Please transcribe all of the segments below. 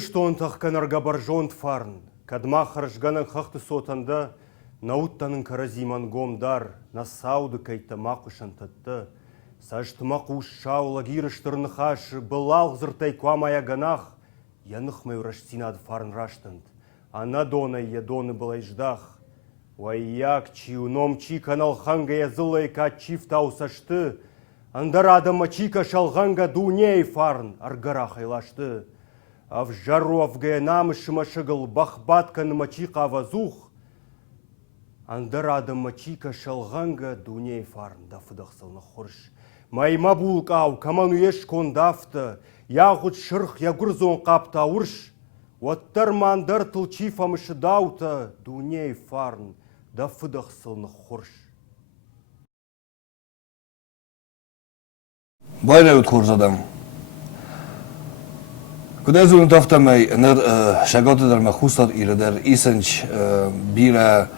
Кыштон тахканарга баржонт фарн, кадма харжганан хахты сотанда, науттанын каразиман гомдар, насауды кайта мақышан тытты. Сашты мақуш шаула гирыштырны хашы, былал зыртай куамая ганах, яных майурашцинад фарн раштанд. Ана донай я доны былай ждах. Уайяк чиуном чи канал ханга язылай ка чиф таусашты, андарадама чика шалганга дуней фарн, аргара хайлашты. А в жару афгаянамышы машыгыл бахбатканы мачика авазух, андарада мачика шалганга дуней фарн дафыдахсылны хорш. Майма булкау каману еш кондафты, ягуд шырх ягурзон капта урш, оттар мандар тылчифа мышыдаута дуней фарн дафыдахсылны хорш. Bayra utkhurzadım. Kudezun taftamay ner şagatıdır me khustat irader isenç bira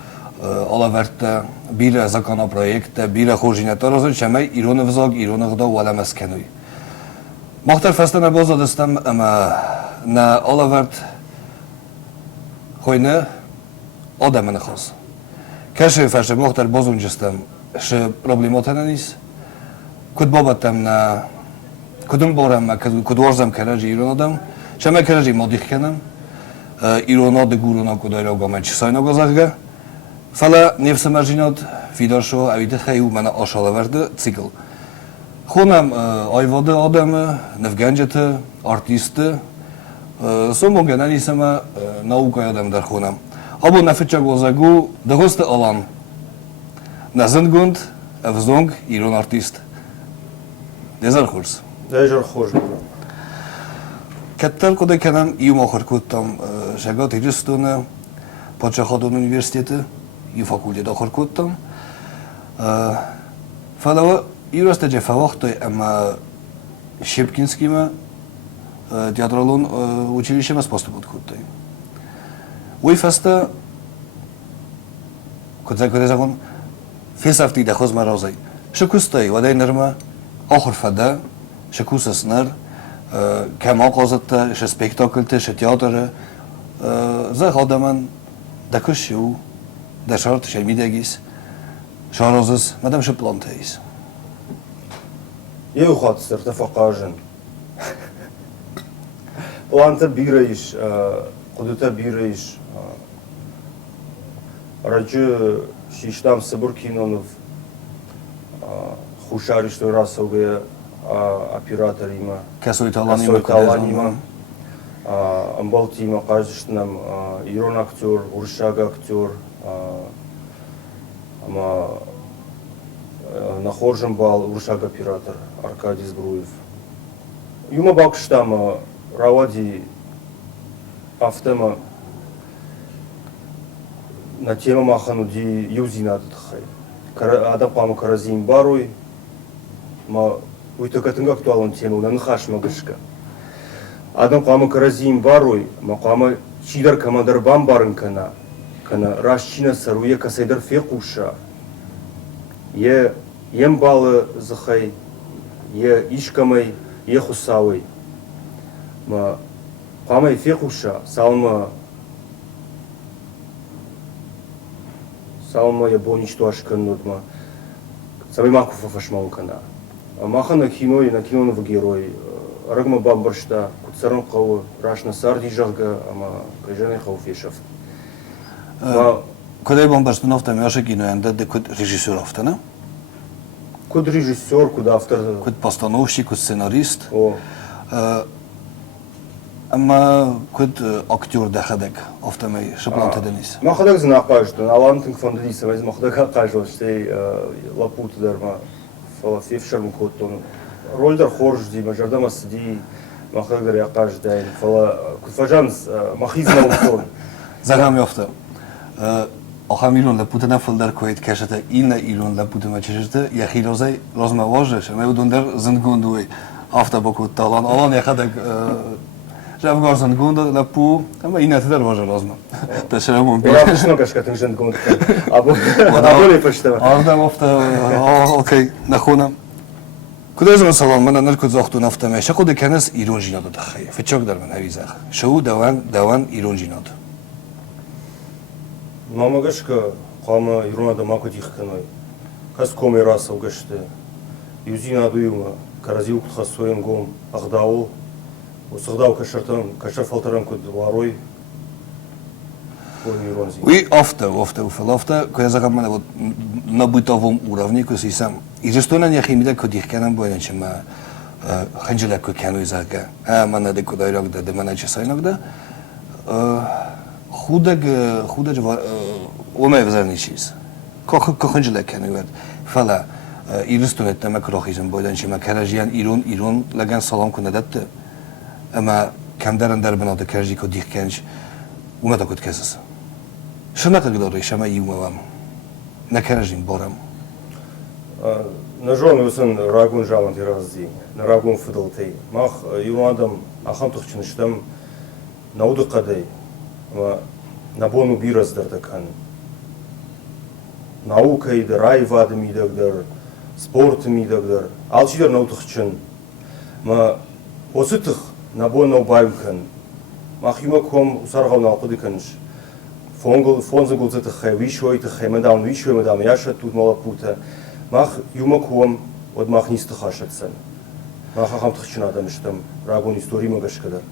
alavertte bira zakana projekte bira khorjina tarazın çemay ironu vzag ironu gda wala maskenoy. Mahtar festana bozadıstam ama na alavert khoyne adamını khas. Kaşı ferşe mahtar bozuncustam şu problematanis Kud babatam na kudum boram ma kud warzam karaji ironadam shama karaji modih kanam ironad guruna kudayra gaman chisayna gazarga fala nefs marjinat fidarsho avide khayu mana ashala verdi cikl khonam ayvada adamı nevganjati artisti somogan anisama nauka adam dar khonam abo nafitcha gozagu dagosta alan nazengund avzong iron artist Dezar kurs. Dezar kurs. Kettel kode kanam iu mohor kuttam shagat iristuna Pachakhadon Universiteti iu fakultet akhor kuttam. Falava irasta jefavaktoy ama Shepkinskima teatralon училищема поступот kuttoy. Uy fasta kode zakon fesafti da khozma rozay. Shukustay waday nerma آخر فدا شکوس اسنر کما قازت ش سپیکتاکل ش تئاتر ز خادمان دکشیو دشارت ش میدگیس شارازس مدام ش پلانتیس یه خاط ارتفاقاجن پلانت بیرایش خودتا بیرایش راجع شیشتام سبور کینونو Хушариш той расовые операторы има. Касой таланима. Амбалти има кажешь нам Ирон актер, Уршага актер, ама нахожим бал Уршага оператор Аркадий Збруев. Юма бакштама Равади автема на тему махану ди юзинат хай. Адам пама каразим баруй. Ма уйтакатынга актуалын тема унан хашма гышка. Адам қамы каразим баруй, ма қамы чидар командар бам барын кана рашчина саруя касайдар фекуша. Ем балы захай, ишкамай, хусавай. Ма қамай фекуша, салма я боничту ашканнут, ма сабай маку фафашмаун кана. Махана кино и на киноновый герой. Рагма бамбаршта, куцарон кау, рашна сарди жага, ама кажене кау фешав. Куда бамбаршта нафта мяша кино, анда де куд режиссер автана? Куд режиссер, куд автор. Куд постановщик, куд сценарист. Ама куд актер дахадек автамай шапланта денис. Махадак знакаждан, алантинг фондадиса, вайз махадак акаждан, штей лапут дарма. Фалафив шармукотон. Рольдер хорж ди, мажардама сиди, махагдар якаж дайн. Фала кутфажанс махизна утон. Загам ёфта. Ахам илон лапутана фалдар коит кашата ина илон лапутама чешта яхилозай розма важеш. Ме удондер зангондуй автобокут талан. Алан яхадак Жавгар зангонда лапу, ама ина тедер важа розма. Ташрамон би. Я точно кашкатын зангонд. Або более почтава. Ардам офта окей, нахуна. Кудайзон салон мен нэр кудзохту нафтаме шакуде кенес ирон жинод дахай. Фечок дар мен авизах. Шоу даван ирон жинод. Мамагашка қама иронада маку дихканой. Кас коме раса угаште. Юзина дуюма каразил кутхасоем гом агдау. Усагдау кашартам кашафалтарам куд варой. И офта, кое загамана вот на бытовом уровне, кое сам. И же что на них имеет кодих канам бойна, чем ханжела кое кану изага. А мана де куда ирок да мана часа иногда. Худак умей взарничис. Как ханжела кану вот. Фала ирстунет там крохизм бойна, чем каражиан ирон лаган салам кунадатте. Ама камдаран дарбанада каражи кодих канч. وما تاكد كاسس شنو تقدر يشما يومام نكرجين بورم نجون وسن راغون جامن ترازي نراغون فضلتي ماخ يوادم اخام تخشنشتم نود قداي ما نبونو بيرز دردكان наука иде райвады мидагдыр спорт мидагдыр алчидер наутخشن ما осытых набонно байкан Махима ком усаргал на кудиканш. Фонза гулзата хайвишой, та хаймадан вишой, мадам яша тут мала пута. Мах юма ком от мах ниста хашатсан. Мах ахам тхчина дамштам рагон истории магашкадар.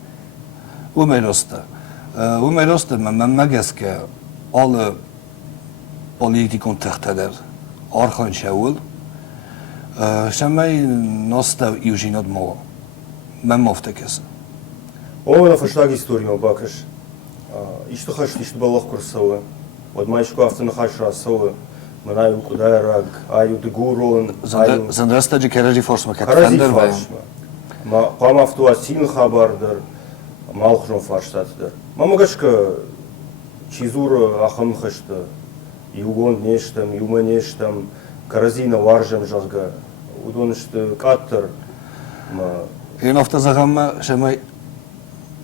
Умайроста мамагаске alle politikon тахтадар архан шаул. Шамай ностав южинод мало. Мамофтакес. Он на фаштаге историю бакаш. Ишто хаш ишто балах курсовы. Вот майшку автона хаш расовы. Манаю куда раг, аю дегурон. Зандрастаджи каражи форсма Карази катфандер вай. фаршма. Пам авту асин хабардар. Малхрон фарштатдар. Мамагашка чизур ахам хашта. Югон нештам, юма нештам. Каразина варжам жазга. Удонышты каттар. Ин автозагамма шамай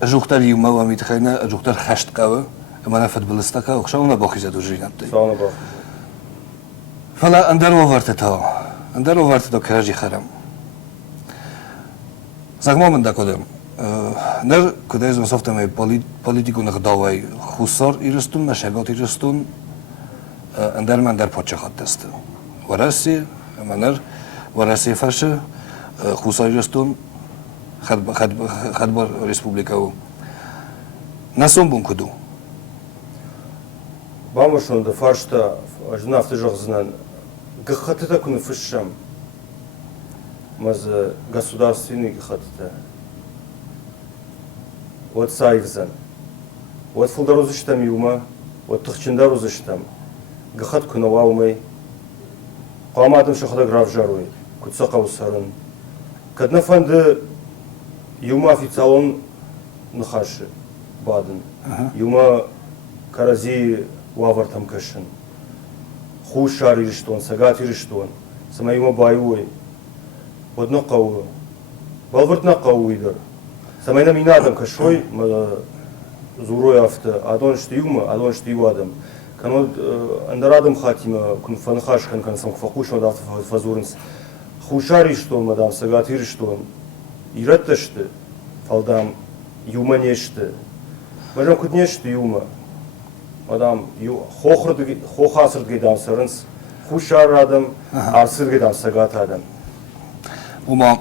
جوختر يوم ما ميتخينا جوختر خشت قوي اما انا فوتبولستكا وخشونا باخي زادو جيناتي ساونا باخي فلا اندر وفرتتا كراجي خرم زغمو من داكودم نر كودايز مسوفتا مي политику نخداوي خسار يرستون مشاغات يرستون اندر من در پاچخات دست وراسي منر وراسي فرشه خسار يرستون خدبر республика насом бун куду бамошон да фаршта ажна автожогзнан гхатта кун фшам маз государственный гхатта вот сайвзан вот фулдарузыштам юма вот тхчиндарузыштам гхат кунавалмай qamadım şahada graf jaruy kutsa qawsarın kadna fandı Юма официалон нахаши баден. Юма карази вавар там кашин. Хушар ириштон, сагат ириштон. Сама юма байой. Одно кау. Балвартна кау идер. Сама ина мина там кашой зурой авто. Адон что юма, адон что юадам. Кано андарадам хатима кун фанхаш кан сам факушно да фазурнс. Хушар ириштон мадам сагат ириштон. Ираташты, фалдам, юма нешты. Мадам куд нешты юма. Мадам хохасырд гейдам сарынс, хушар адам, арсыр гейдам сагат адам. Ума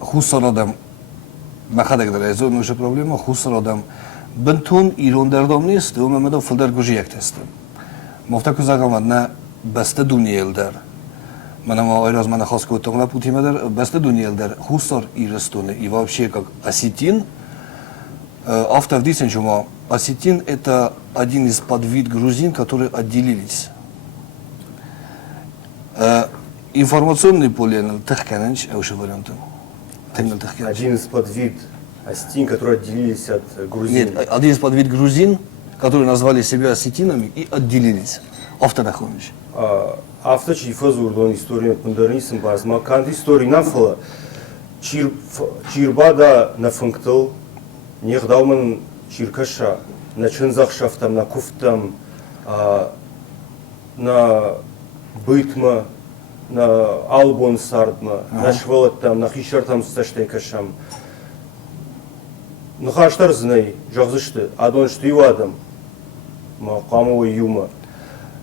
хусар адам, махадак да резо, но же проблема, хусар адам. Бентун ирондардам нест, ума мадам фалдар гужияк тесты. Мофтаку загамад на баста дуниелдар. Манам ойраз мана хаску тогла путимадар баста дуниелдар хусар ирастуны и вообще как осетин. Автор дисен чума осетин это один из подвид грузин, которые отделились. Информационный поле тахкананч, а уже вариантом. Один из подвид осетин, которые отделились от грузин. Нет, один из подвид грузин, которые назвали себя осетинами и отделились. Автор Ахонович. After ce făzurdon istorie pândernisem bazma, când istorie nafăla, cirbada na functul, niech daumen cirkasha, na czynzachshaftam, na kuftam, na bytma, на албон сардма, на швалаттам, на хишартам саштекашам. Нахаштар знай, жағзышты, адон шты юадам, ма қамуы юма.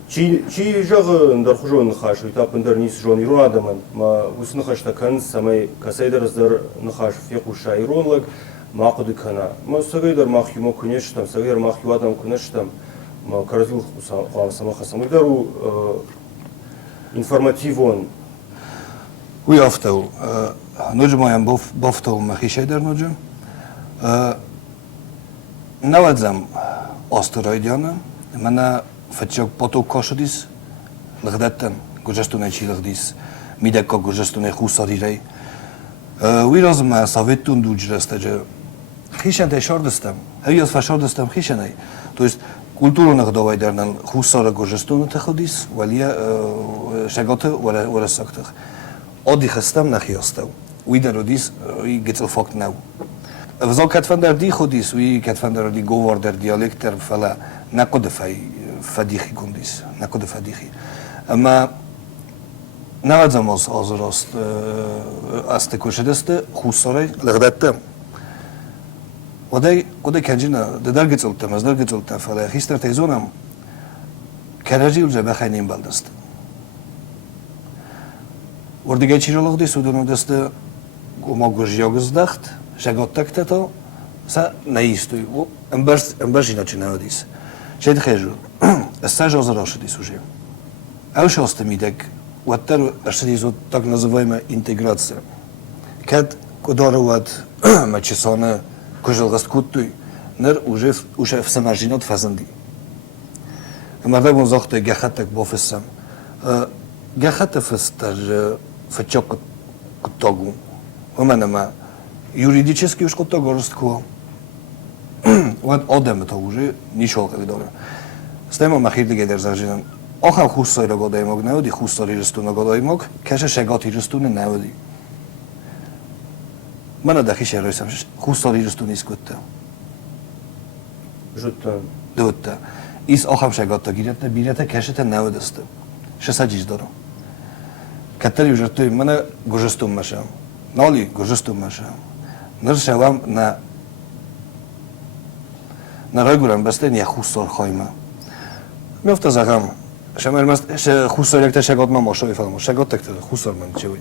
Чи жағы ндар хужон нахаш, уйтап ндар нис жон ирон адаман, ма ус нахашта кан самай касайдарыздар нахаш фекуша иронлаг, ма қуды кана. Ма сагайдар мах юма күнештам, сагайдар мах юадам күнештам, ма каразил самаха самайдару информативон. Уй автау, нуджу моям бофтау махишайдар нуджу. Навадзам астероидяна, мана фачок поток кошадис, лагдаттан, гужастуне чи лагдис, мидекка гужастуне хусарирей. Уй разма советун дуджрастаджа. Хишанте шордастам, хаяз фашордастам хишанай. То есть культуру нагдавайдарнан хусара гужастуне тахадис, валия шагата варасактах. Одихастам нахиастау. Уй дародис, уй гецел факт нау. Vzal Katvander die goed is, wie Katvander die govorder dialecter fala nakode fadichi kundis, nakode fadichi. Maar навadzam az rost aste koşedeste husare lagdatte. Oday kanjina dedar geçoltam, azdar geçoltam fala hister tezonam. Karaji ulca bakhanin baldast. Orada geçirologdi sudunodeste gomogojjogzdacht. Шаготтактато са наистои. Амбърши начинаодис. Шед хежу. Сажа озарошадис уже. Ауше остамидек. Уаттар ашадис от так называемая интеграция. Кад кодороват мачесона кожалгаст куттуй. Нер уже в самажинот фазанди. Мардагон зохте гахатак бофесам. Гахата фестар фачок кутогу. Оманама юридически уж кто горстко. Вот одем это уже ничего как добре. Стема махирли гедер зажинан. Охам хусойра годай мог наводи, хусори рестуна годай мог, кеше шегати рестуна наводи. Мана дахи шеройсам, хусори рестуна искутта. Жуттан. Дутта. Ис охам шегата гирете, бирете, кешете наводесте. Ше саджиш доро. Катери уже той, мана гожестум машам. Нали гожестум машам. Нършавам на регулан бастен я хусор хойма. Мефта загам. Ше хусор якте шагот мамо шой фалмо. Шагот такте хусор ман чеви.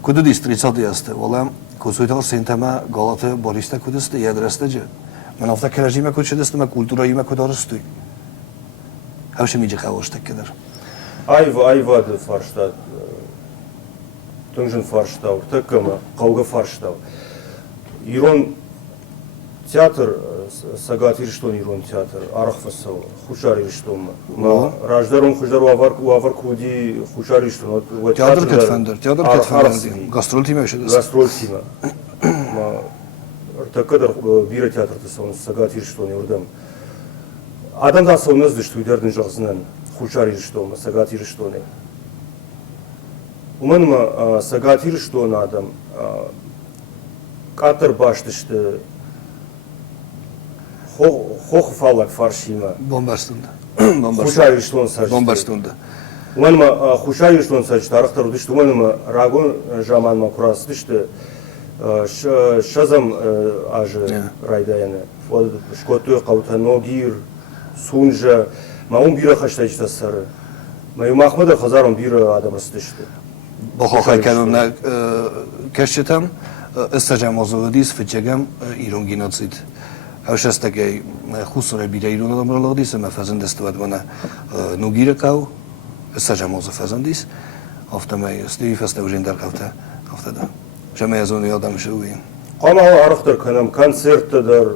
Куду дистрицот ясте. Волам кусуйтал сентама галате бориста кудесте ядрасте же. Мен афта керажима кучедесте ма культура има кударстуй. Хавше миджи хавошта кедер. Айвады фарштат. Тунжен фарштау, текама, қауға фарштау. Ирон театр, сагат ирштон ирон театр, арахфасау, хушар ирштон. Раждарон хушар уавар куди хушар ирштон. Театр Кетфендер, гастрол тима еще дес. Гастрол тима. Такадар бира театр тесауны, сагат ирштон ирдам. Адамдан сауынызды что идерден жағзынан хушар ирштон, сагат ирштон. Уманма сагатир что надам катар баштышты хох фалак фаршима Бомбастунда. хушайыр что сажды Бомбастунда. Уманма хушайыр что сажды арахтар удышты уманма рагон жаманма курас дышты шазам ажы райдаяны шкотой қаутаногир сунжа маун бира хаштайчта сары маю махмада хазарон бира адамастышты بخواه کردم کشتم استجام آزادیس فچگم ایران گیناتید. هاش است که خصوصا بیره ایران آدم را لادیس مفازن دستواد منه نگیره کاو استجام آزاد فازندیس. هفته می استیف است و جندر کافته هفته دا. جمعی از اون یادم شوی. قام ها آرختر کنم کنسرت در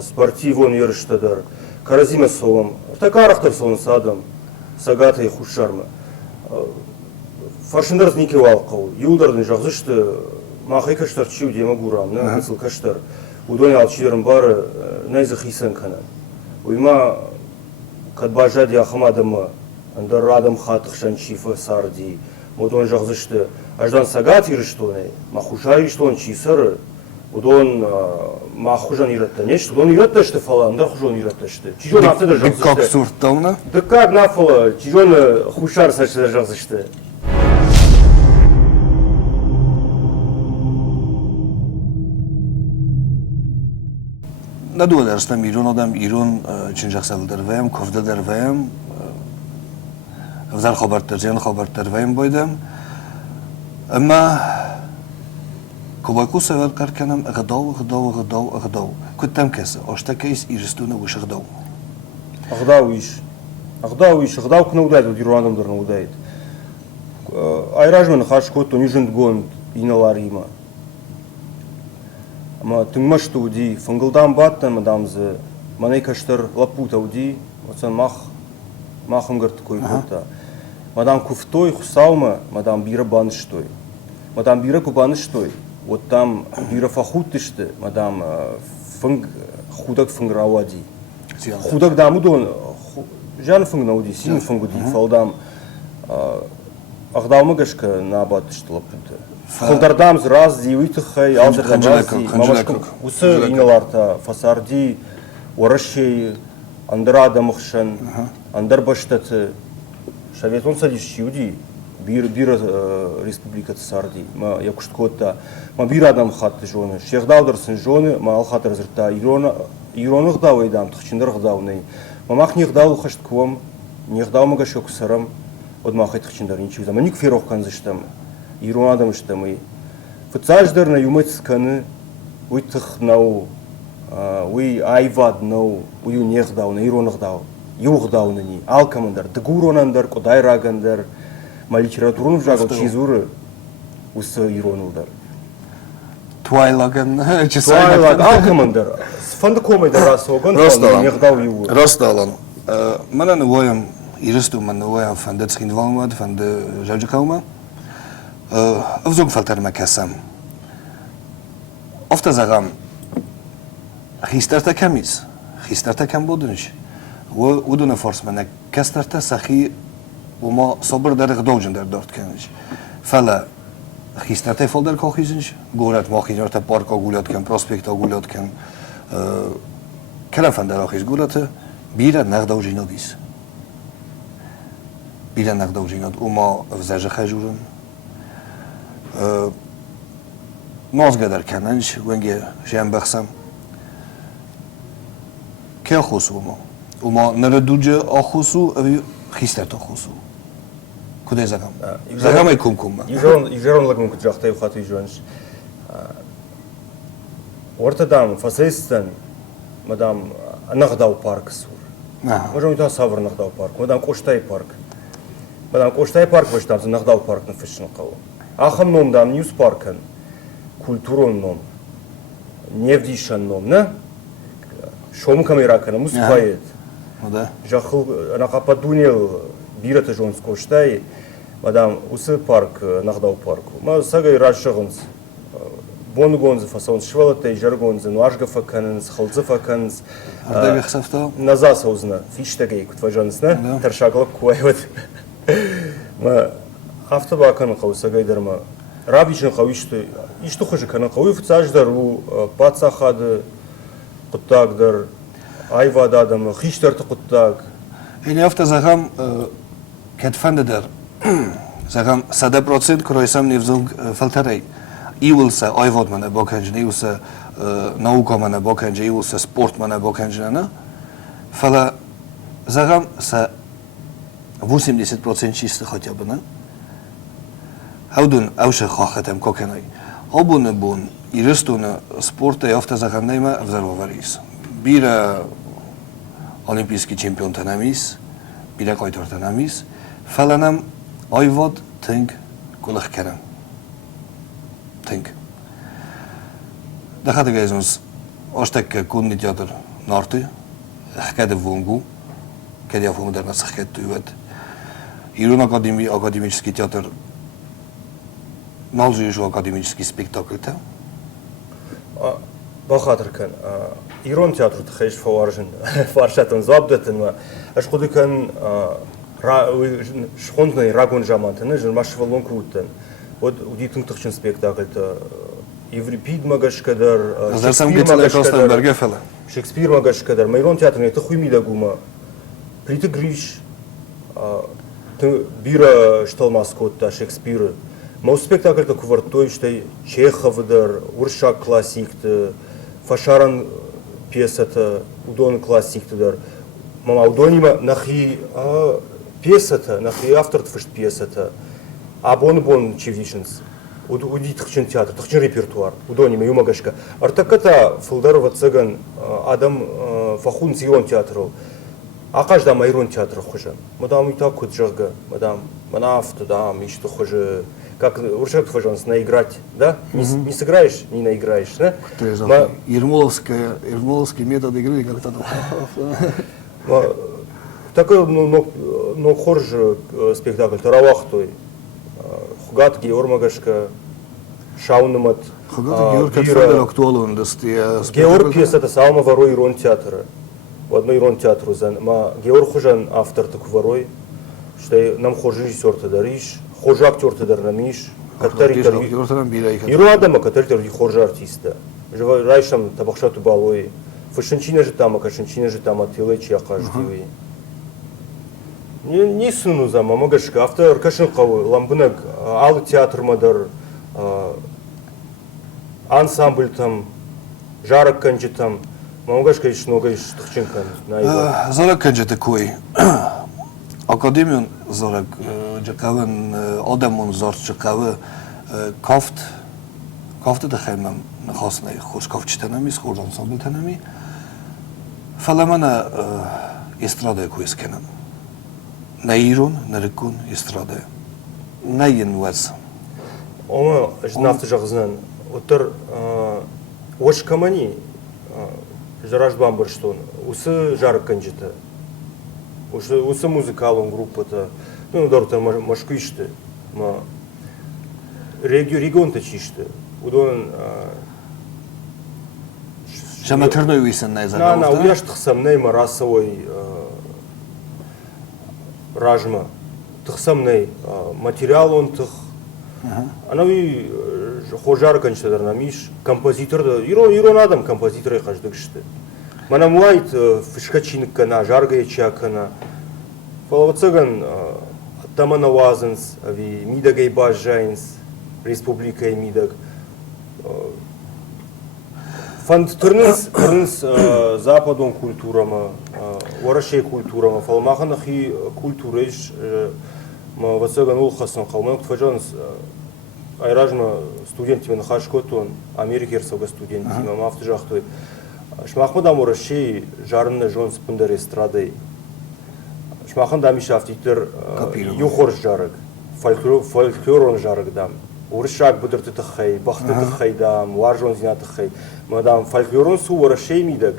سپورتیوون یرشت در کارزیم سوم. تا آرختر سون سادم ساگاتی خوششرم. Фаршиндар знике валқау, юлдардың жағзышты мақай каштар чиу дема гурам, на гыцыл каштар, удони алчидарын бары найзы хисан канан. Уйма кадбажа ди ахамадама, андар радам хатықшан чифа сарди, мудон жағзышты, аждан сагат ирыштоны, махуша ирыштон чи сары, Удон махужан иратта нечто, удон иратта что фала, да хужон иратта что. Чижон автор Дик как суртовна? Да как нафала, чижон хушар сачта жазы что. Надо درستم ایران آدم ایران چند شخص در ویم کفته در ویم افضل خبر ترجیح خبر در ویم بودم اما كوبايكوس سوال كركنم غداو كنتم كاس اشتا كيس يرستونه وش غداو غداو كنا ودايت وديروانم درنا ودايت айражмен хашкото нижент гонд иналарима ама тыңмашты уди фыңгылдан баттан мадамзы манайкаштыр лапута уди оцан махым гырт койкота мадам куфтой хусаума мадам бира баныштой мадам бира кубаныштой вот там бира фахутышты мадам фынг худак фынграуади худак дамудон жан фынгнауди син фынгуди фалдам Агдалмы гашка на батышты лапута. Хылдардамыз раз диуитыхай, алдырдам раз ди. Мамашкым усы иналарта фасарди, орашей, андырада мықшан, андар баштаты. Шаветон садиш юди, бир республикаты сарди. Ма якушткотта, ма бир адам хатты жоны. Шехдалдырсын жоны, ма алхатыр зырта. Ироны гдау эдам, тхчиндар гдауны. Мамах не гдау хаштком, не гдау гашка кусарам. От махайт хчиндар ничего там, ник ферох канзыштам, ирон адам штам и фцаждар на юмецканы, уй тхнау, уй айвад нау, уй нехдау, на иронхдау, юхдау на ни, алкамандар, дгуронандар, кодай рагандар, ма литературун вжагал чизуры, ус иронулдар. Твайлаган, Твайлаг, алкамандар, сфандакомайдар расоган, нехдау юр. Росталан, мана навоям Eerst toen men van dit schijnwalma, van de Zuid-Koma, of zo'n filter met kassam. Of te zeggen, gisteren kamis, gisteren kan bodenisch. We doen een force met gisteren sachi, we maar sober daar gedogen daar dort kennis. Felle, gisteren folder kochisch, goerat mochi naar het park ogulat kan, prospect ogulat kan, keren van daar ook is goerat, bier naar dogen nodis. Bilen nach dožinot uma v zažachajurun. Nozgadar kananj, wenge jem baxsam. Ke khusu uma naraduje akhusu avi khistert akhusu. Kude zagam. Zagam ay kum. Ijeron lagum kujaqtay khatu ijonsh. Ортадам фасестан мадам нагдау парк сур. Можем это савр нагдау парк, мадам Коштай парк. Мадам Коштай парк ваш там нагдау парк на фишн кау. Ахам ном дам ньюс паркан. Культурон ном. Невдишан ном, на? Шом камеракана муспает. Да. Жахыл нақападунел бирата жонс Коштай. Мадам усы парк нагдау парку. Ма сагай рашыгынс. Бонгонз фасонс швалатай жаргонз нуашга факанс халзы факанс. Ардагы хсафта. Назас узна фиштагей кутважанс на таршаглак куайват. Ма автобакан қаусагай дарма рабичен қауишты ишты хожи канан қауи фцаждар у пацахады құттагдар айвад адам хиштарты құттаг. Ени авто загам кетфандедер. Загам 100% кройсам невзунг филтерей. Иулса айвад мана баканжин, иулса наука мана баканжин, иулса спорт мана баканжин. Фала загам са 80% чисто хотя бы, на? Аудун ауше хахатам кокенай. Обуны бун ирестуна спорта и автозагандайма взорваварис. Бира олимпийский чемпион танамис, бира койтор танамис. Фаланам айвад тинг кулах керам. Тинг. Дахата гайзунс оштек кунни театр нарты, хкаде вонгу, къде я фундар на сахкет туйвет. Ирун академический театр налжишу академический спектакльта. Бахатыркан Ирон театр тхеш фаваржин фаршатан забдатын аш кудыкан шхонтный рагон жамантын жырмашвалон круттын. Вот удитын тхчин спектакльта Еврипид магашкадар, Зерсам гитсале Костенберге феле. Шекспир магашкадар, Майрон театрне ты хуй мидагума. Плиты гриш, ты бира шталмаскотта Шекспира. Мау спектакль так вартой, что Чеховдар, Уршак классикты, Фашаран пьесата, Удон классиктыдар. Мама Удонима нахи пьесата, нахи автор твышт пьесата. А бон чевдишенс. Уди тхчен театр, тхчен репертуар. Удонима юмагашка. Артаката фылдарова цыган адам фахун зион театру. А каждый майрон театр хуже. Мадам и так вот жага, мадам, манафта, дам, и что хуже. Как уршак пожалуйста, наиграть, да? Не сыграешь, не наиграешь, да? Ермоловский метод игры как-то там. Такой, но хорж спектакль, таравах той. Хугат Геор Магашка, Шаунамат. Хугат Геор как федер актуален, да Геор пьеса это самого ворой ирон театра. В одной ирон театру за, Геор хужан автор такой ворой, что нам хожи режиссер тадариш. Хожа актер ты дарнамиш, который иру адама, который хожа артиста. Живой райшам табахшату балой. Фашинчина же там, а кашинчина же там, а тиле чьякаждивый. Не суну за мамагашка, автор кашин кавы, ламбунак, алы театр мадар, ансамбль там, жарок канчи там, мамагашка иш много иш тхчинкан. Зарак канчи такой. Академион зарак джакавен адамон зар джакавы кафт да хаймам нахасны хош кафчтанами хош ансамбльтанами фаламана эстрада куискенан наирон нарикун эстрада наин ваз Ома жнафты жағызынан отыр ошкамани жаражбан бір штон усы жарық канжеті Усы музыкалон группа-то, ну, дорта машкишты, регион-то чишты. Удон... Шаматерной уйсан на изагал, да? Уяш тхсам нейма расовой ражма. Тхсам ней материал он тх. Она и хожар канчтадар намиш, композитор да, ирон адам композитор каждый шты. Мана муайт фишкачинок кана, жаргая чакана. Фалавацаган тамана вазенс, ави мидагай бажайнс, республика и мидаг. Фанд турнис западон культурама, варашей культурама, фалмаханах и культуреш, ма вацаган улхасан халманок тфаджанс, айражма студентами на хашкотон, америкерсовга студенти, мама автожахтой. Шмахмад амурашей жарны жон спындар эстрадой. Шмахан дамиш автитер юхор жарык, фольклорон жарык дам. Уршак будыр тытыхай, бахты тыхай дам, варжон зина тыхай. Мадам фольклорон су урашей мидак,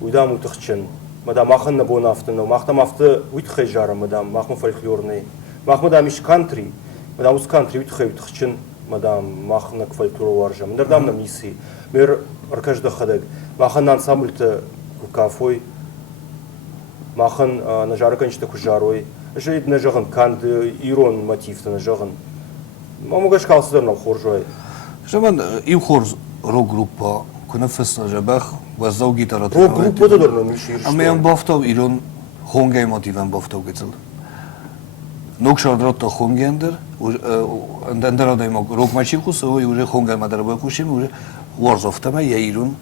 уйдам утыхчын. Мадам ахан на бон автыны, махтам авты уйтхай жары, мадам махму фольклорный. Махмад амиш кантри, мадам ус кантри уйтхай утыхчын, мадам махна к фольклору варжа. Мдардам нам нисы. Мер аркажда хадаг. Махан ансамбль-то кафой, махан на жарканчта кужарой, жить на жаган канды ирон мотив-то на жаган. Мамугаш калсыдар на хоржой. Жаман и хор рок-группа, кунафес на жабах, вазау гитара. Рок-группа да дорна мишир. А мен бафтав ирон хонгай мотивен бафтав гитал. Нокшар дротта хонгендер, андандара да имак рок мачивхус, и уже хонгай мадарба кушим, уже Ворзовтама я ирун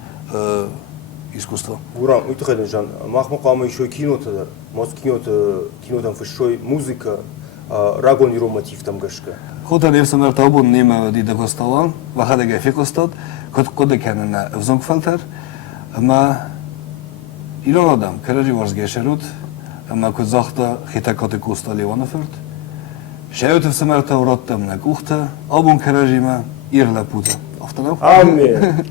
искусство. Урам, уйты жан. Махму кама еще кино-то, мозг кино там фишой музыка, рагон ирон мотив там гашка. Хота левсамер табун нема дида косталан, вахада гафикостад, кода канена взонгфалтер, ама ирон адам, каражи ворзгешерут, ама код захта хита коте куста ливанаферт. Шеют всамер тавроттам на кухта, абун каражима ирла пута. Амин.